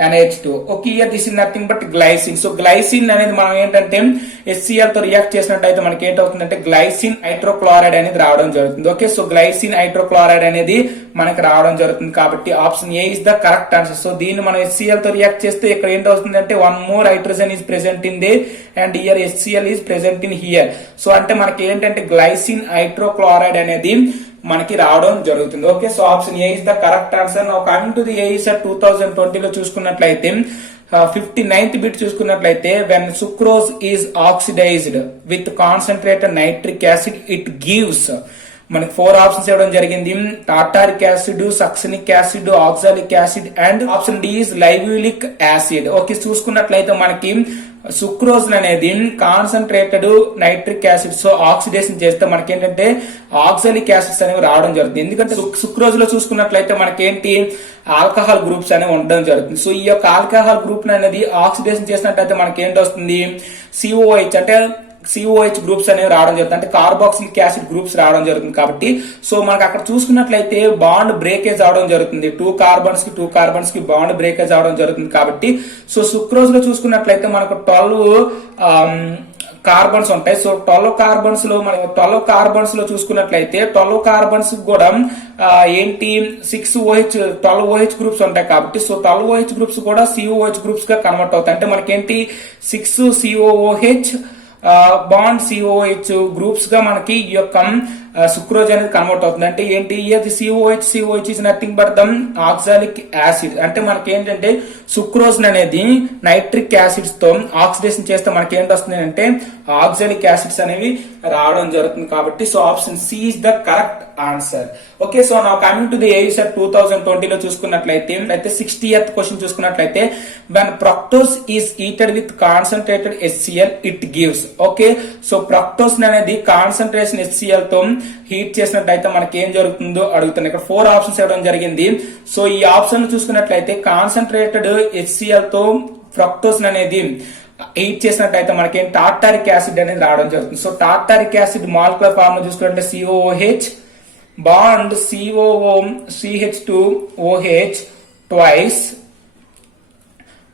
NH2. Okay, this is nothing but glycine. So glycine అనేది మనం ఏంటంటే HCl తో react చేసినట్టయితే మనకి ఏంటవుతుందంటే గ్లైసిన్ హైడ్రోక్లోరైడ్ అనేది రావడం జరుగుతుంది. ఓకే, సో గ్లైసిన్ హైడ్రోక్లోరైడ్ అనేది మనకి రావడం జరుగుతుంది. కాబట్టి option A is the correct answer. So దీన్ని మనం HCl తో రియాక్ట్ చేస్తే ఇక్కడ ఏంటవుతుందంటే 1 more hydrogen is present in there and here HCl is present in here. So అంటే మనకి ఏంటంటే గ్లైసిన్ హైడ్రోక్లోరైడ్ అనేది మనకి రావడం జరుగుతుంది. Okay, so option A is the correct answer. Now coming to the AESET 2020 లో చూసుకున్నట్లయితే 59th బిట్ చూసుకున్నట్లయితే when sucrose is oxidised with concentrated nitric acid it gives. మనకి 4 ఆప్షన్స్ ఇవ్వడం జరిగింది. Tartaric acid, succinic acid, oxalic acid and option D is levulinic acid. Okay, చూసుకున్నట్లయితే మనకి sucrose అనేది concentrated nitric acid so oxidation చేస్తే మనకి ఏంటంటే ఆక్సాలిక్ యాసిడ్స్ అనేవి రావడం జరుగుతుంది. ఎందుకంటే సుక్రోజ్ లో చూసుకున్నట్లయితే మనకేంటి ఆల్కహాల్ గ్రూప్స్ అనేవి ఉండడం జరుగుతుంది. సో ఈ యొక్క ఆల్కహాల్ గ్రూప్ అనేది ఆక్సిడేషన్ చేసినట్లయితే మనకి ఏంటి వస్తుంది? COH అంటే COH గ్రూప్స్ అనేవి రావడం జరుగుతుంది. అంటే కార్బాక్సిలిక్ యాసిడ్ గ్రూప్స్ రావడం జరుగుతుంది. కాబట్టి సో మనకు అక్కడ చూసుకున్నట్లయితే బాండ్ బ్రేకేజ్ అవడం జరుగుతుంది. 2 కార్బన్స్ కి బాండ్ బ్రేకేజ్ అవడం జరుగుతుంది. కాబట్టి సో సుక్రోజ్ లో చూసుకున్నట్లయితే మనకు 12 కార్బన్స్ ఉంటాయి. సో 12 కార్బన్స్ లో మనం 12 కార్బన్స్ లో చూసుకున్నట్లయితే 12 కార్బన్స్ కూడా ఏంటి 6 12 OH గ్రూప్స్ ఉంటాయి. కాబట్టి సో 12 OH గ్రూప్స్ కూడా COH గ్రూప్స్ గా కన్వర్ట్ అవుతాయి. అంటే మనకేంటి 6 COOH బాండ్ COH గ్రూప్స్ గా మనకి ఈ యొక్క సుక్రోజ్ అనేది కన్వర్ట్ అవుతుంది. అంటే ఏంటి? COH is nothing but the oxalic acid. అంటే మనకి ఏంటంటే సుక్రోజ్ అనేది నైట్రిక్ యాసిడ్స్ తో ఆక్సిడేషన్ చేస్తే మనకి ఏంటి వస్తుంది అంటే ఆక్సాలిక్ యాసిడ్స్ అనేవి రావడం జరుగుతుంది. కాబట్టి so option C is the correct answer. Okay, so now coming to the AESET 2020 లో చూసుకున్నట్లయితే 60th క్వశ్చన్ చూసుకున్నట్లయితే when fructose is heated with concentrated HCl it gives. Okay, so fructose అనేది కాన్సన్ట్రేషన్ HCl తో heat చేసినట్లయితే మనకి ఏం జరుగుతుందో అడుగుతున్నాయి. ఇక్కడ 4 ఆప్షన్స్ ఇవ్వడం జరిగింది. సో ఈ ఆప్షన్ చూసుకున్నట్లయితే కాన్సన్ట్రేటెడ్ HCl తో ఫ్రక్టోస్ అనేది హీట్ చేసినట్లయితే మనకి టార్టారిక్ యాసిడ్ అనేది రావడం జరుగుతుంది. So tartaric acid molecular form లో చూసుకుంటే COOH బాండ్ CH2OH twice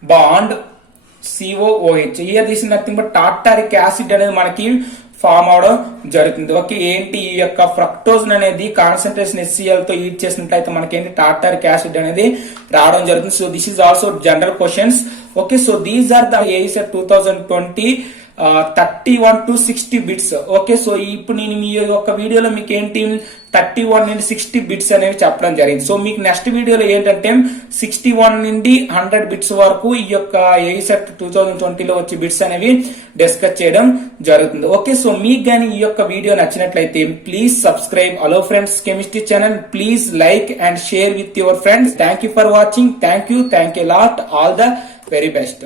bond COOH. Here this is nothing but tartaric acid అనేది మనకి ఫామ్ అవడం జరుగుతుంది. ఓకే, ఏంటి ఈ యొక్క ఫ్రక్టోజ్ అనేది కాన్సన్ట్రేషన్ HCl తో హీట్ చేసినట్లయితే మనకేంటి టార్టారిక్ యాసిడ్ అనేది రావడం జరుగుతుంది. So this is also general questions. Okay, so these are the AESET 2020 31 to 60 bits. Okay, so ఇప్పుడు నేను మీ యొక్క వీడియోలో మీకు ఏంటి 31 నుండి 60 బిట్స్ అనేవి చెప్పడం జరిగింది. సో మీకు నెక్స్ట్ వీడియోలో ఏంటంటే 61 నుండి 100 బిట్స్ వరకు ఈ యొక్క AESET 2020 లో వచ్చే బిట్స్ అనేవి డిస్కస్ చేయడం జరుగుతుంది. ఓకే, సో మీకు కానీ ఈ యొక్క వీడియో నచ్చినట్లయితే please subscribe hello friends chemistry channel. Please like and share with your friends. Thank you for watching. Thank you lot. All the very best.